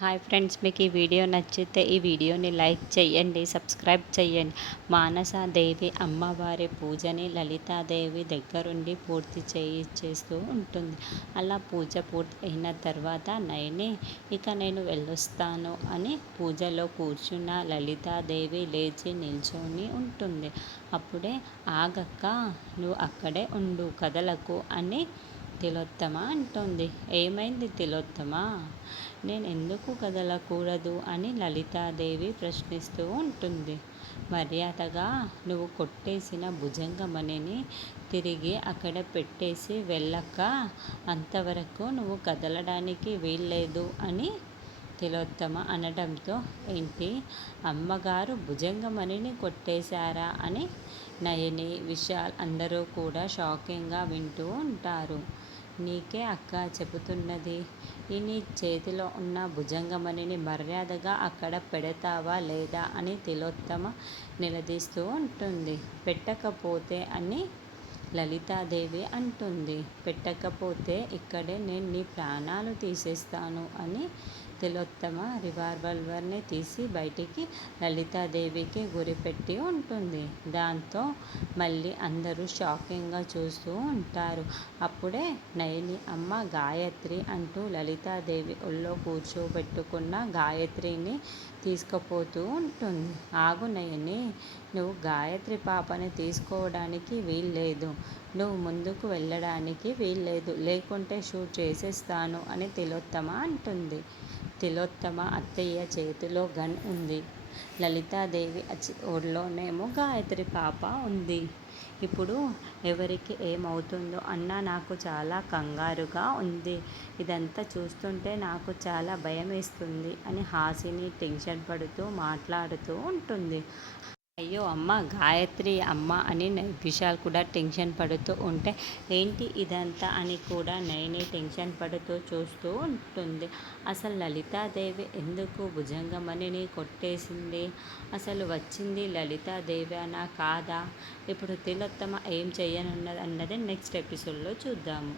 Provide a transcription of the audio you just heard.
Hi friends, మీకు ఈ video నచ్చితే ఈ వీడియోని లైక్ చేయండి, సబ్స్క్రైబ్ చేయండి. మానసాదేవి అమ్మవారి పూజని లలితాదేవి దగ్గరుండి పూర్తి చేస్తూ ఉంటుంది. అలా పూజ పూర్తి అయిన తర్వాత నయని ఇక నేను వెళ్ళొస్తాను అని పూజలో కూర్చున్న లలితాదేవి లేచి నిల్చొని ఉంటుంది. అప్పుడే ఆగక్క, నువ్వు అక్కడే ఉండు, కదలకు అని తిలోత్తమ అంటుంది. ఏమైంది తిలోత్తమ, నేను ఎందుకు కదలకూడదు అని లలితాదేవి ప్రశ్నిస్తూ ఉంటుంది. మర్యాదగా నువ్వు కొట్టేసిన భుజంగమణిని తిరిగి అక్కడ పెట్టేసి వెళ్ళక, అంతవరకు నువ్వు కదలడానికి వీల్లేదు అని తిలోత్తమ అనడంతో, ఏంటి అమ్మగారు భుజంగమణిని కొట్టేశారా అని నయని, విశాల్ అందరూ కూడా షాకింగ్గా వింటూ ఉంటారు. నీకే అక్క చెబుతున్నది, ఈ నీ చేతిలో ఉన్న భుజంగమణిని మర్యాదగా అక్కడ పెడతావా లేదా అని తిలోత్తమ నిలదీస్తూ ఉంటుంది. పెట్టకపోతే అని లలితాదేవి అంటుంది. పెట్టకపోతే ఇక్కడే నేను నీ ప్రాణాలు తీసేస్తాను అని తిలోత్తమ రివాల్వర్ని తీసి బయటికి లలితాదేవికి గురిపెట్టి ఉంటుంది. దాంతో మళ్ళీ అందరూ షాకింగ్గా చూస్తూ ఉంటారు. అప్పుడే నయని అమ్మ గాయత్రి అంటూ లలితాదేవి ఒళ్ళో కూర్చోబెట్టుకున్న గాయత్రిని తీసుకుపోతూ ఉంటుంది. ఆగు నయని, నువ్వు గాయత్రి పాపని తీసుకోవడానికి వీల్లేదు, నువ్వు ముందుకు వెళ్ళడానికి వీల్లేదు, లేకుంటే షూట్ చేసేస్తాను అని తిలోత్తమ అంటుంది. తిలోత్తమ అత్తయ్య చేతిలో గన్ ఉంది, లలితాదేవి ఒళ్ళోనేమో గాయత్రి పాప ఉంది. ఇప్పుడు ఎవరికి ఏమవుతుందో అన్న నాకు చాలా కంగారుగా ఉంది. ఇదంతా చూస్తుంటే నాకు చాలా భయం వేస్తుంది అని హాసిని టెన్షన్ పడుతూ మాట్లాడుతూ ఉంటుంది. అయ్యో అమ్మ, గాయత్రి అమ్మ అని విశాల్ కూడా టెన్షన్ పడుతూ ఉంటే, ఏంటి ఇదంతా అని కూడా నయని టెన్షన్ పడుతూ చూస్తూ ఉంటుంది. అసలు లలితాదేవి ఎందుకు భుజంగమణిని కొట్టేసింది? అసలు వచ్చింది లలితాదేవేనా కాదా? ఇప్పుడు తిలోత్తమ ఏం చేయనున్నది అన్నది నెక్స్ట్ ఎపిసోడ్లో చూద్దాము.